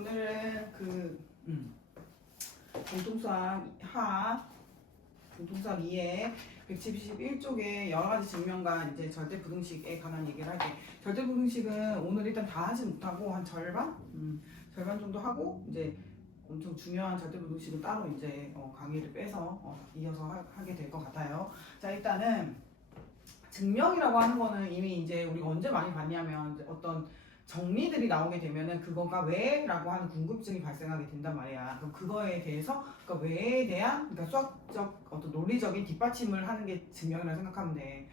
오늘은 공통수학 공통수학 2의 171쪽에 여러 가지 증명과 이제 절대부등식에 관한 얘기를 할게. 절대부등식은 오늘 일단 다 하지 못하고 한 절반? 절반 정도 하고 이제 엄청 중요한 절대부등식은 따로 이제 강의를 빼서 이어서 하게 될 것 같아요. 자, 일단은 증명이라고 하는 거는 이미 이제 우리가 언제 많이 봤냐면 이제 어떤 정리들이 나오게 되면은 그거가 왜라고 하는 궁금증이 발생하게 된단 말이야. 그럼 그거에 대해서 그러니까 왜에 대한 그러니까 수학적 어떤 논리적인 뒷받침을 하는 게 증명이라고 생각하면 돼.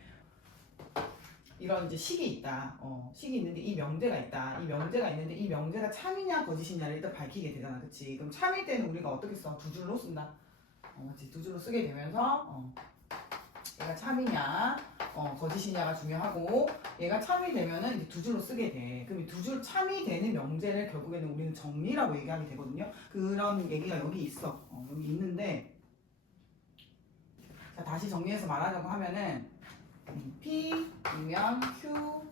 이런 이제 식이 있다. 식이 있는데 이 명제가 있다. 이 명제가 있는데 이 명제가 참이냐 거짓이냐를 일단 밝히게 되잖아. 그치? 그럼 참일 때는 우리가 어떻게 써? 두 줄로 쓴다. 두 줄로 쓰게 되면서 얘가 참이냐 거짓이냐가 중요하고 얘가 참이 되면은 이제 두 줄로 쓰게 돼. 그럼 두 줄 참이 되는 명제를 결국에는 우리는 정리라고 얘기하게 되거든요. 그런 얘기가 여기 있어. 여기 있는데 자, 다시 정리해서 말하자고 하면은 P이면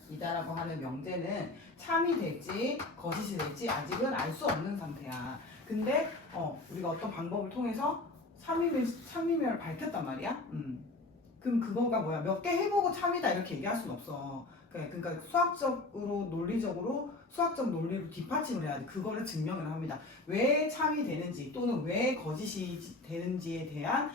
Q이다라고 하는 명제는 참이 될지 거짓이 될지 아직은 알 수 없는 상태야. 근데 우리가 어떤 방법을 통해서 참임을 밝혔단 말이야. 그럼 그거가 뭐야? 몇 개 해보고 참이다 이렇게 얘기할 수는 없어. 그러니까 수학적으로 논리적으로 수학적 논리로 뒷받침을 해야 돼. 그거를 증명을 합니다. 왜 참이 되는지 또는 왜 거짓이 되는지에 대한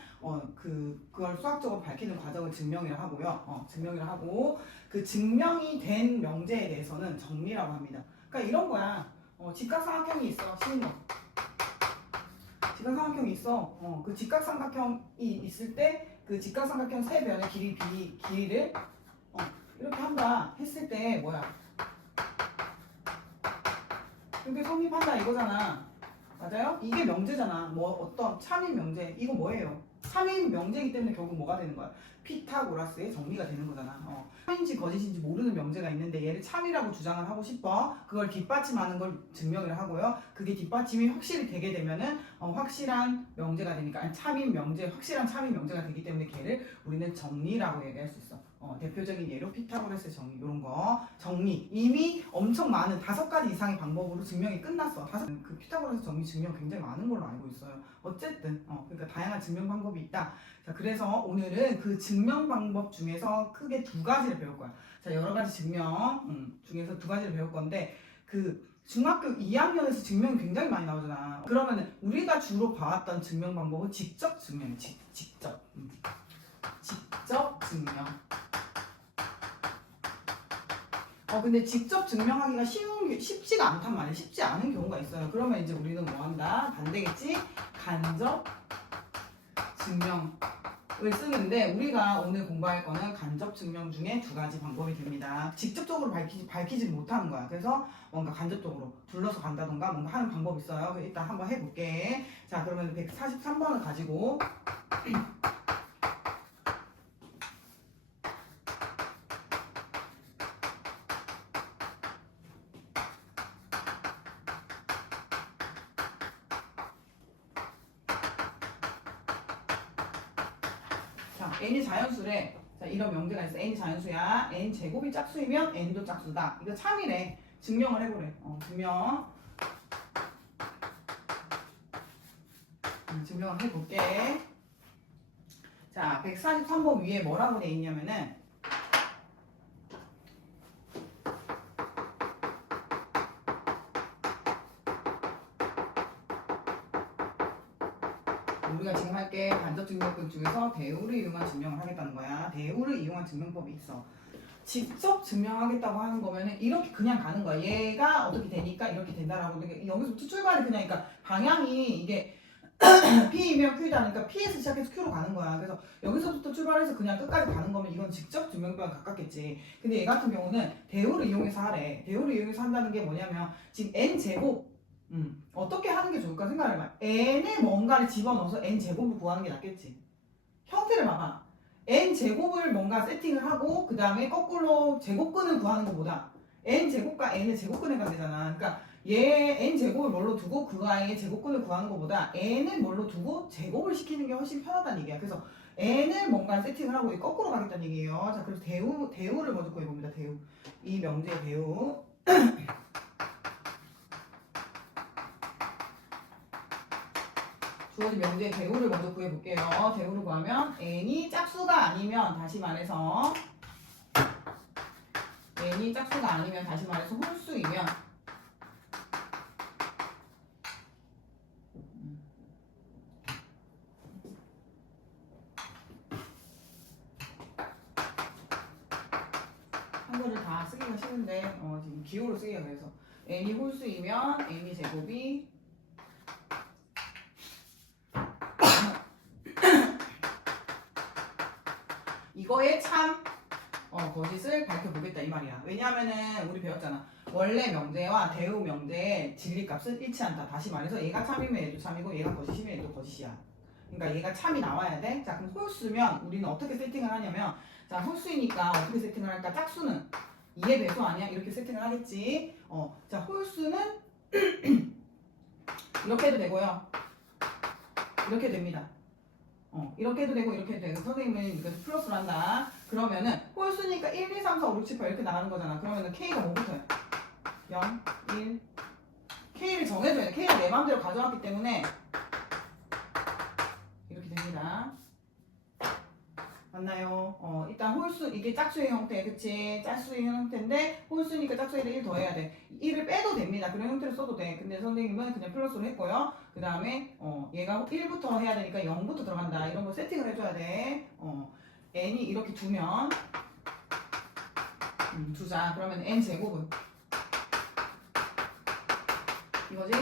그걸 수학적으로 밝히는 과정을 증명이라 하고요. 증명이라 하고 그 증명이 된 명제에 대해서는 정리라고 합니다. 그러니까 이런 거야. 직각삼각형이 있어. 쉬운 거. 직각삼각형이 있어. 그 직각삼각형이 있을 때 그 직각삼각형 세 변의 길이를 이렇게 한다 했을 때 뭐야? 이렇게 성립한다 이거잖아. 맞아요? 이게 명제잖아. 뭐 어떤 참인 명제. 이거 뭐예요? 참인 명제이기 때문에 결국 뭐가 되는 거야? 피타고라스의 정리가 되는 거잖아. 참인지 거짓인지 모르는 명제가 있는데 얘를 참이라고 주장을 하고 싶어. 그걸 뒷받침하는 걸 증명을 하고요. 그게 뒷받침이 확실히 되게 되면은 확실한 명제가 되니까 아니, 참인 명제, 확실한 참인 명제가 되기 때문에 걔를 우리는 정리라고 얘기할 수 있어. 대표적인 예로 피타고라스의 정리 이런 거 정리 이미 엄청 많은 5가지 이상의 방법으로 증명이 끝났어. 그 피타고라스 정리 증명 굉장히 많은 걸로 알고 있어요. 어쨌든 그러니까 다양한 증명 방법이 있다. 자, 그래서 오늘은 그 증명 방법 중에서 크게 2가지를 배울 거야. 자, 여러 가지 증명 중에서 2가지를 배울 건데 그 중학교 2학년에서 증명이 굉장히 많이 나오잖아. 그러면은 우리가 주로 봐왔던 증명 방법은 직접 증명, 직접 증명. 근데 직접 증명하기가 쉽지가 않단 말이야. 쉽지 않은 경우가 있어요. 그러면 이제 우리는 뭐 한다? 반대겠지? 간접 증명을 쓰는데 우리가 오늘 공부할 거는 간접 증명 중에 2가지 방법이 됩니다. 직접적으로 밝히지 못하는 거야. 그래서 뭔가 간접적으로 둘러서 간다던가 뭔가 하는 방법이 있어요. 일단 한번 해볼게. 자, 그러면 143번을 가지고 자, n이 자연수래. 자, 이런 명제가 있어. n이 자연수야. n 제곱이 짝수이면 n도 짝수다. 이거 참이래. 증명을 해보래. 증명을 해볼게. 자, 143번 위에 뭐라고 돼 있냐면은 우리가 지금 할게 간접 증명법 중에서 대우를 이용한 증명을 하겠다는 거야. 대우를 이용한 증명법이 있어. 직접 증명하겠다고 하는 거면은 이렇게 그냥 가는 거야. 얘가 어떻게 되니까 이렇게 된다라고. 여기서부터 출발이 그냥 그러니까 방향이 이게 P이면 Q이다. 그러니까 P에서 시작해서 Q로 가는 거야. 그래서 여기서부터 출발해서 그냥 끝까지 가는 거면 이건 직접 증명법에 가깝겠지. 근데 얘 같은 경우는 대우를 이용해서 하래. 대우를 이용해서 한다는 게 뭐냐면 지금 n제곱 어떻게 하는 게 좋을까 생각을 해봐. n에 뭔가를 집어넣어서 n제곱을 구하는 게 낫겠지. 형태를 봐봐. n제곱을 뭔가 세팅을 하고 그 다음에 거꾸로 제곱근을 구하는 것보다 n제곱과 n을 제곱근에 가면 되잖아. 그러니까 얘 n제곱을 뭘로 두고 그 아이의 제곱근을 구하는 것보다 n을 뭘로 두고 제곱을 시키는 게 훨씬 편하다는 얘기야. 그래서 n을 뭔가 세팅을 하고 거꾸로 가겠다는 얘기예요. 자, 그래서 대우를 먼저 구해봅니다. 대우. 이 명제의 대우. 주어진 명제의 대우를 먼저 구해볼게요. 대우를 구하면 n이 짝수가 아니면 다시 말해서 n이 짝수가 아니면 다시 말해서 홀수이면 한글을 다 쓰기가 싫은데 지금 기호로 쓰기가 그래서 n이 홀수이면 n이 제곱이 이거의 참 거짓을 밝혀보겠다 이 말이야. 왜냐하면은 우리 배웠잖아. 원래 명제와 대우 명제의 진리값은 일치 않다. 다시 말해서 얘가 참이면 얘도 참이고 얘가 거짓이면 얘도 거짓이야. 그러니까 얘가 참이 나와야 돼. 자 그럼 홀수면 우리는 어떻게 세팅을 하냐면 자 홀수이니까 어떻게 세팅을 할까? 짝수는 2의 배수 아니야? 이렇게 세팅을 하겠지. 자 홀수는 이렇게 해도 되고요. 이렇게 됩니다. 이렇게 해도 되고 이렇게 해도 되고 선생님은 이거 플러스로 한다. 그러면은 홀수니까 1, 2, 3, 4, 5, 6, 7, 8 이렇게 나가는 거잖아. 그러면은 K가 뭐부터 해? 0, 1 K를 정해줘야 돼. K를 내 맘대로 가져왔기 때문에 이렇게 됩니다. 맞나요? 일단 홀수 이게 짝수의 형태 그치? 짝수의 형태인데 홀수니까 짝수에다 1 더해야 돼. 1을 빼도 됩니다. 그런 형태로 써도 돼. 근데 선생님은 그냥 플러스로 했고요. 그 다음에 얘가 1부터 해야 되니까 0부터 들어간다. 이런 거 세팅을 해줘야 돼. n이 이렇게 두면 두자. 그러면 n 제곱은 이거지?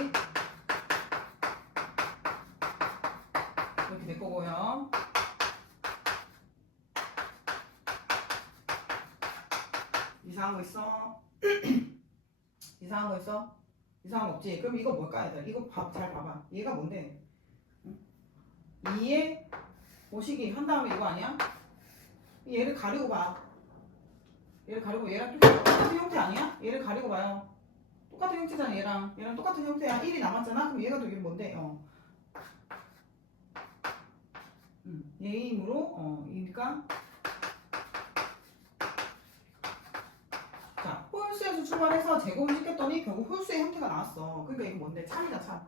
이렇게 될 거고요. 이상한 거 있어? 이상한 거 있어? 이상한 거 없지? 그럼 이거 뭘까 얘들? 이거 잘 봐봐. 얘가 뭔데? 2에 오시기 한 다음에 이거 아니야? 얘를 가리고 봐. 얘를 가리고 얘랑 똑같은 형태 아니야? 얘를 가리고 봐요. 똑같은 형태잖아. 얘랑 똑같은 형태야. 1이 남았잖아? 그럼 얘가 되게 뭔데? 얘의 힘으로 그러니까 자 홀수에서 출발해서 제곱을 시켰더니 결국 홀수의 형태가 나왔어. 그러니까 이거 뭔데? 참이다 참.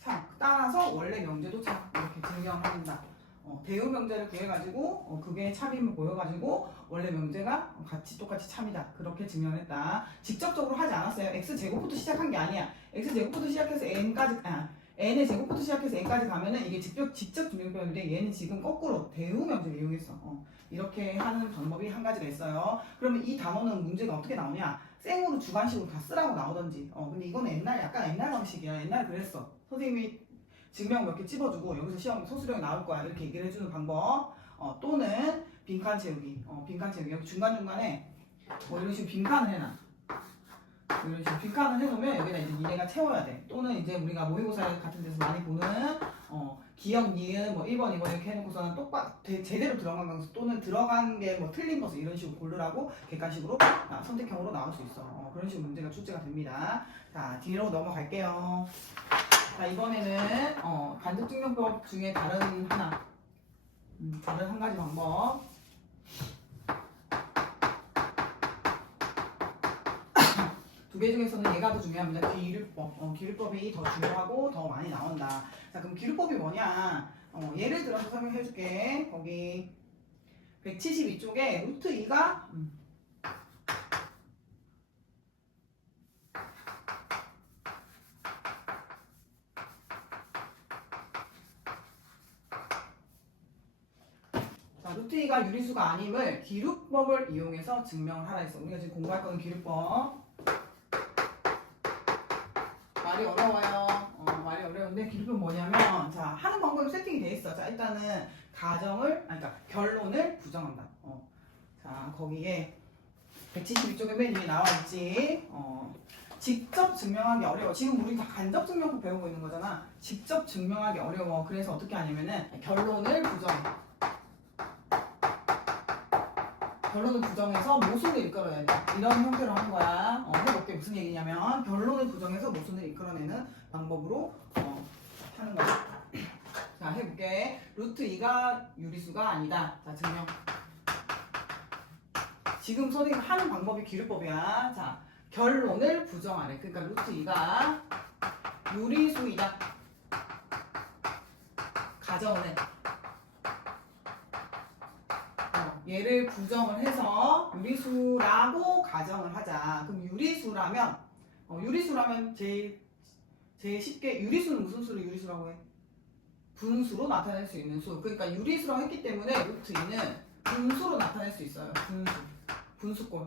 참. 따라서 원래 명제도 참 이렇게 증명한다. 대우 명제를 구해가지고 그게 참임을 보여가지고 원래 명제가 똑같이 참이다. 그렇게 증명했다. 직접적으로 하지 않았어요. x제곱부터 시작한 게 아니야. x제곱부터 시작해서 n의 제곱부터 시작해서 n까지 가면은 이게 직접 증명표인데 얘는 지금 거꾸로 대우 명제를 이용했어. 이렇게 하는 방법이 한 가지가 있어요. 그러면 이 단어는 문제가 어떻게 나오냐? 생으로 주관식으로 다 쓰라고 나오던지. 근데 이거는 약간 옛날 방식이야. 옛날에 그랬어. 선생님이 증명 몇 개 찝어주고 여기서 시험 소수령이 나올 거야. 이렇게 얘기를 해주는 방법. 또는 빈칸 채우기. 빈칸 채우기. 여기 중간중간에 뭐 이런 식으로 빈칸을 해놔. 이런 식으로 빈칸을 해놓으면 여기다 이제 니네가 채워야 돼. 또는 이제 우리가 모의고사 같은 데서 많이 보는 기억, 니은, 뭐 1번, 2번 이렇게 해놓고서는 제대로 들어간 강수 또는 들어간 게 뭐 틀린 것을 이런 식으로 고르라고 객관식으로 선택형으로 나올 수 있어. 그런 식으로 문제가 출제가 됩니다. 자, 뒤로 넘어갈게요. 자, 이번에는 간접 증명법 중에 다른 한 가지 방법. 두 개 중에서는 얘가 더 중요합니다. 기류법. 기류법이 더 중요하고 더 많이 나온다. 자, 그럼 기류법이 뭐냐? 예를 들어서 설명해 줄게. 거기 172쪽에 루트 2가 루트 2가 유리수가 아님을 기류법을 이용해서 증명을 하라 했어. 우리가 지금 공부할 거는 기류법. 말이 어려워요. 말이 어려운데 기류법 뭐냐면 자 하는 방법이 세팅이 돼 있어. 자 일단은 그러니까 결론을 부정한다. 자 거기에 172쪽에 맨 위에 나와 있지. 직접 증명하기 어려워. 지금 우리 다 간접 증명법 배우고 있는 거잖아. 직접 증명하기 어려워. 그래서 어떻게 하냐면은 결론을 부정해. 결론을 부정해서 모순을 이끌어내는 이런 형태로 하는 거야. 해볼게. 무슨 얘기냐면 결론을 부정해서 모순을 이끌어내는 방법으로 하는 거야. 자 해볼게. 루트 2가 유리수가 아니다. 자 증명. 지금 선생님 하는 방법이 기류법이야. 자 결론을 부정하래. 그러니까 루트 2가 유리수이다. 가정을 해. 얘를 부정을 해서 유리수라고 가정을 하자. 그럼 유리수라면 제일 쉽게 유리수는 무슨 수를 유리수라고 해? 분수로 나타낼 수 있는 수. 그러니까 유리수라고 했기 때문에 루트 2는 분수로 나타낼 수 있어요. 분수꼴.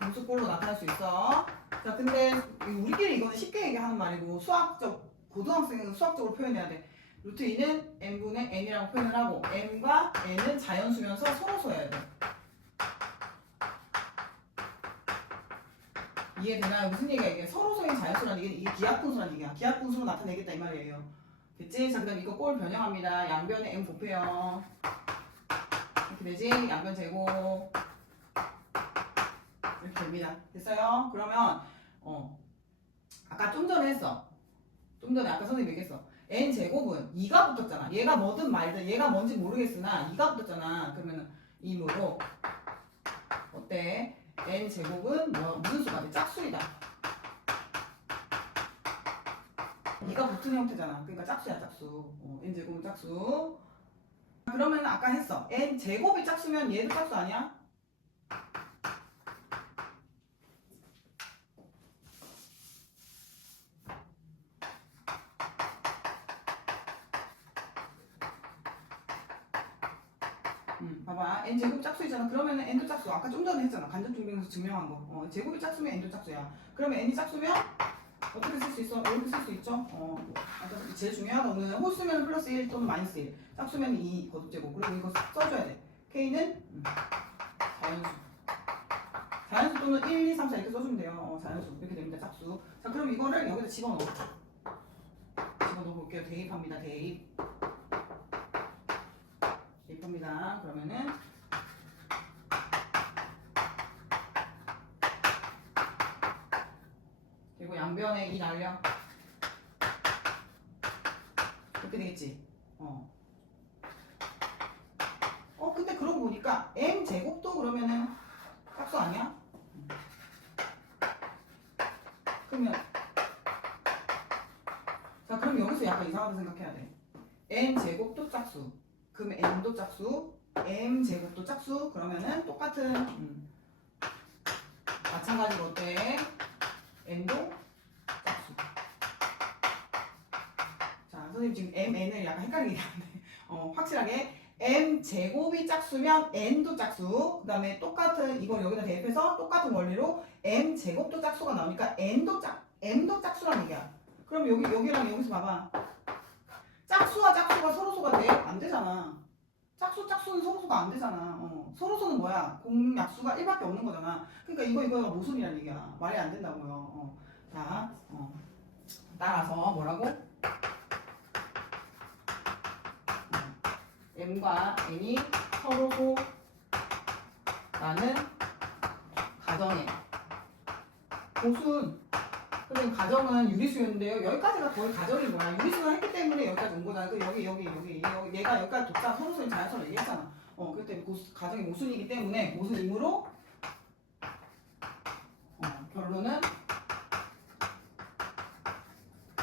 분수꼴로 나타날 수 있어. 자, 근데 우리끼리 이거는 쉽게 얘기하는 말이고 고등학생은 수학적으로 표현해야 돼. 루트 2는 n분의 n이라고 표현을 하고 n과 n은 자연수면서 서로 써야 돼. 이해되나요? 무슨 얘기야 이게? 서로 서인 자연수라는 이게 기하분수라는 얘기야. 기하분수로 나타내겠다 이 말이에요. 됐지? 자, 그 다음 이거 꼴 변형합니다. 양변에 n 곱해요. 이렇게 되지? 양변 제곱 이렇게 됩니다. 됐어요? 그러면 아까 좀 전에 했어. 좀 전에 아까 선생님이 얘기했어. n제곱은 2가 붙었잖아. 얘가 뭐든 말든 얘가 뭔지 모르겠으나 2가 붙었잖아. 그러면 2으로 어때? n제곱은 무슨 수가 돼? 짝수이다. 2가 붙은 형태잖아. 그러니까 짝수야 짝수. n제곱은 짝수. 그러면 아까 했어. n제곱이 짝수면 얘도 짝수 아니야? 봐봐. n제곱 짝수이잖아. 그러면 n도 짝수. 아까 좀 전에 했잖아. 간접증명에서 증명한 거. 제곱이 짝수면 n도 짝수야. 그러면 n이 짝수면 어떻게 쓸 수 있어? 이렇게 쓸 수 있죠? 아까 제일 중요한 거는 홀수면 플러스 1 또는 마이너스 1. 짝수면 2 거듭제곱. 그리고 이거 써줘야 돼. k는 자연수. 자연수 또는 1, 2, 3, 4 이렇게 써주면 돼요. 자연수. 이렇게 됩니다. 짝수. 자, 그럼 이거를 여기다 집어넣어 볼게요. 대입합니다. 대입합니다. 그러면은 그리고 양변에 2 날려. 이렇게 되겠지. 근데 그러고 보니까 n제곱도 그러면은 짝수 아니야? 그러면 자, 그럼 여기서 약간 이상하다 생각해야 돼. n제곱도 짝수. 그럼 n도 짝수. m제곱도 짝수. 그러면은 똑같은 마찬가지로 어때? n도 짝수. 자, 선생님 지금 mn을 약간 헷갈리게 하는데 확실하게 m제곱이 짝수면 n도 짝수. 그 다음에 똑같은 이걸 여기다 대입해서 똑같은 원리로 m제곱도 짝수가 나오니까 m도 짝수란 얘기야. 그럼 여기랑 여기서 봐봐. 짝수와 짝수가 서로소가 돼? 안 되잖아. 짝수는 서로소가 안 되잖아. 서로소는 뭐야? 공약수가 1밖에 없는 거잖아. 그러니까 이거가 모순이란 얘기야. 말이 안 된다고요. 자, 따라서 뭐라고? m과 n이 서로소라는 가정에 모순. 선생님 가정은 유리수였는데요. 여기까지가 거의 가정이 뭐야? 유리수가 했기 때문에 여기까지 온 거잖아. 그 여기 얘가 여기까지 독자 서로소인 자연수라고 얘기했잖아. 그렇기 때문에 가정이 모순이기 때문에 모순이므로 결론은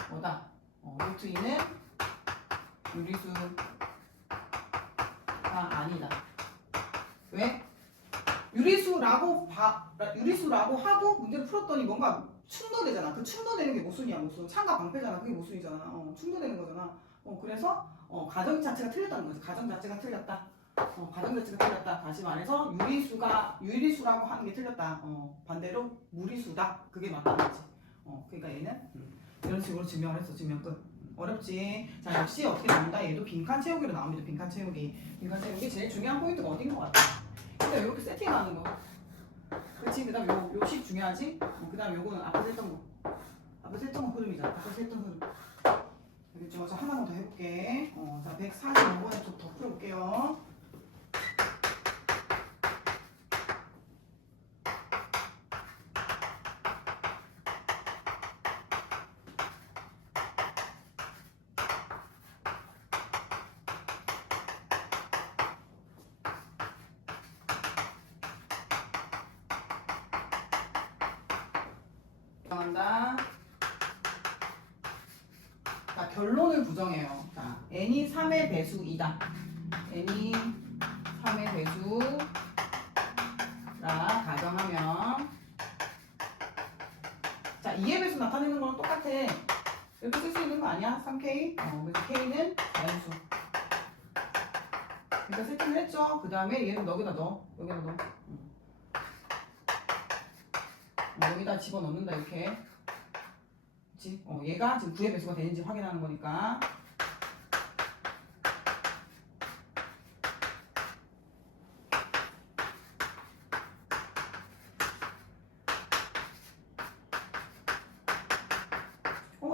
뭐다? 루트 2는 유리수가 아니다. 왜? 유리수라고 하고 문제를 풀었더니 뭔가 충돌되잖아. 그 충돌되는 게 모순이야. 모순. 창과 방패잖아. 그게 모순이잖아. 충돌되는 거잖아. 그래서 가정 자체가 틀렸다는 거지. 가정 자체가 틀렸다. 가정 자체가 틀렸다. 다시 말해서 유리수라고 하는 게 틀렸다. 반대로 무리수다. 그게 맞다는 거지. 그러니까 얘는 이런 식으로 증명을 했어. 증명 끝. 어렵지. 자, 역시 어떻게 나온다? 얘도 빈칸 채우기로 나옵니다. 빈칸 채우기. 빈칸 채우기 제일 중요한 포인트가 어딘 것 같아? 근데 이렇게 세팅하는 거. 그렇지. 그 다음 요식 중요하지? 그 다음 요거는 앞에서 했던 거. 앞에서 했던 거 흐름이잖아. 앞에서 했던 흐름. 알겠죠? 자, 하나만 더 해볼게. 자, 145번에 좀 더 풀어볼게요. 한다. 자, 결론을 부정해요. 자, n이 3의 배수이다. n이 3의 배수라 가정하면 자, 2의 배수 나타내는 거랑 똑같아. 이렇게 쓸 수 있는 거 아니야? 3K? 그래서 K는 자연수. 그러니까 세팅을 했죠. 그 다음에 얘를 여기다 넣어. 여기다 넣어. 여기다 집어넣는다, 이렇게. 그치? 얘가 지금 9의 배수가 되는지 확인하는 거니까.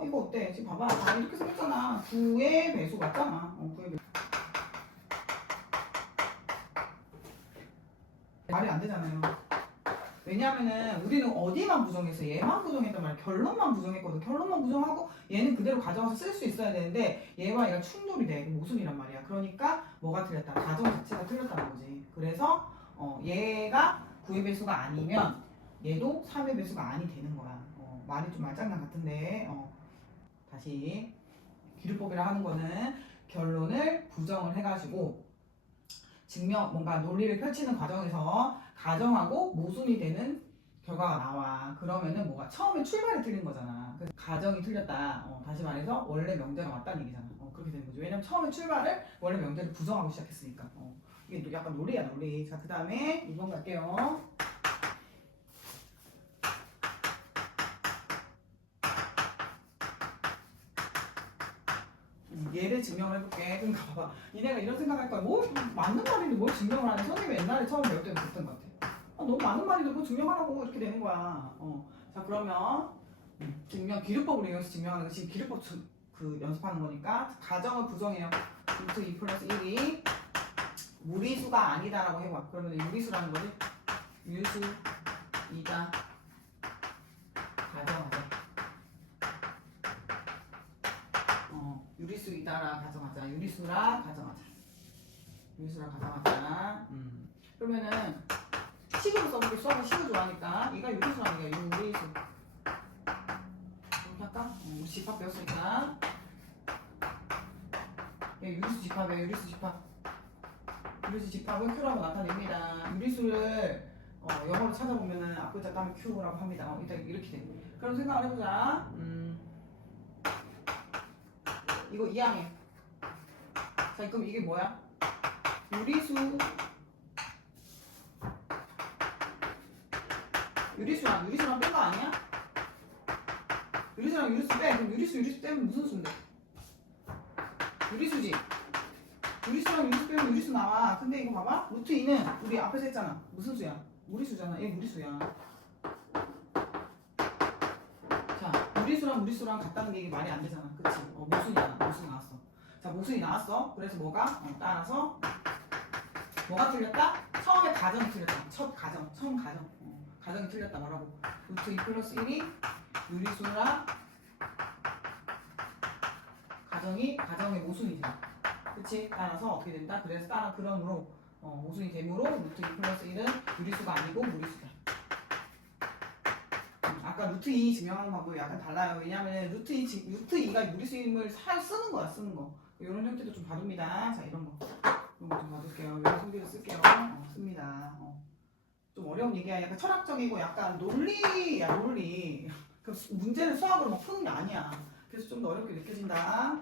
이거 어때? 지금 봐봐. 아, 이렇게 생겼잖아. 9의 배수 맞잖아. 9의 배수. 말이 안 되잖아요. 왜냐면은 우리는 어디만 부정했어? 얘만 부정했단 말이야. 결론만 부정했거든. 결론만 부정하고 얘는 그대로 가져가서 쓸 수 있어야 되는데 얘와 얘가 충돌이 돼. 모순이란 말이야. 그러니까 뭐가 틀렸다? 가정 자체가 틀렸다는 거지. 그래서 얘가 9의 배수가 아니면 얘도 3의 배수가 아니 되는 거야. 말이 좀 말장난 같은데 다시 기류법이라 하는 거는 결론을 부정을 해가지고 증명 뭔가 논리를 펼치는 과정에서 가정하고 모순이 되는 결과가 나와. 그러면은 뭐가 처음에 출발이 틀린 거잖아. 그래서 가정이 틀렸다. 다시 말해서 원래 명제가 맞다는 얘기잖아. 그렇게 되는 거죠. 왜냐면 처음에 출발을 원래 명제를 부정하고 시작했으니까. 이게 약간 논리야, 논리. 자, 그 다음에 2번 갈게요. 얘를 증명을 해볼게. 그러니까 봐봐. 니네가 이런 생각할 거야. 뭐 맞는 말인데 뭘 증명을 하냐. 선생님이 옛날에 처음 배울 때도 그랬던 것 같아. 너무 많은 말인데 뭐 증명하라고 이렇게 되는 거야. 자, 그러면 증명 기류법을 이용해서 증명하는 거 지금 기류법 그 연습하는 거니까 가정을 부정해요. 루트 2 플러스 1이 무리수가 아니다라고 해봐. 그러면 유리수라는 거지. 유수이다. 가정하자. 유리수이다라 가정하자. 유리수라 가정하자. 유리수라 가정하자. 그러면은 식으로 써볼게. 수학은 식을 좋아하니까 얘가 유리수라는 게 유리수. 이렇게 할까? 우리 집합 배웠으니까 유리수 집합이에요. 유리수 집합. 유리수 집합은 Q라고 나타냅니다. 유리수를 영어로 찾아보면은 앞글자 따면 Q라고 합니다. 일단 이렇게 돼. 그럼 생각을 해보자. 이거 이항해. 자, 그럼 이게 뭐야? 유리수랑 뺀 거 아니야? 유리수랑 유리수 빼. 그럼 유리수 빼면 무슨 수인데? 유리수지. 유리수랑 유리수 빼면 유리수 나와. 근데 이거 봐봐. 루트 2는 우리 앞에서 했잖아. 무슨 수야? 무리수잖아. 얘 무리수야. 자, 무리수랑 같다는 게 이게 말이 안 되잖아. 그치? 모순이야. 모순 나왔어. 자, 모순이 나왔어. 그래서 뭐가? 따라서 뭐가 틀렸다? 처음에 가정이 틀렸다. 처음 가정. 가정이 틀렸다. 뭐라고? 루트 2 플러스 1이 유리수라 가정의 모순이잖아. 그치? 따라서 어떻게 된다? 그래서 그러므로 모순이 되므로 루트 2 플러스 1은 유리수가 아니고 무리수다. 아까 루트 2 증명하는 방법이 약간 달라요. 왜냐면 루트 2가 무리수임을 쓰는 거야, 쓰는 거. 이런 형태도 좀 봐둡니다. 자, 이런 거 좀 봐둘게요. 이런 성질도 쓸게요. 씁니다. 좀 어려운 얘기야. 약간 철학적이고 약간 논리야, 논리. 그 문제를 수학으로 막 푸는 게 아니야. 그래서 좀 더 어렵게 느껴진다.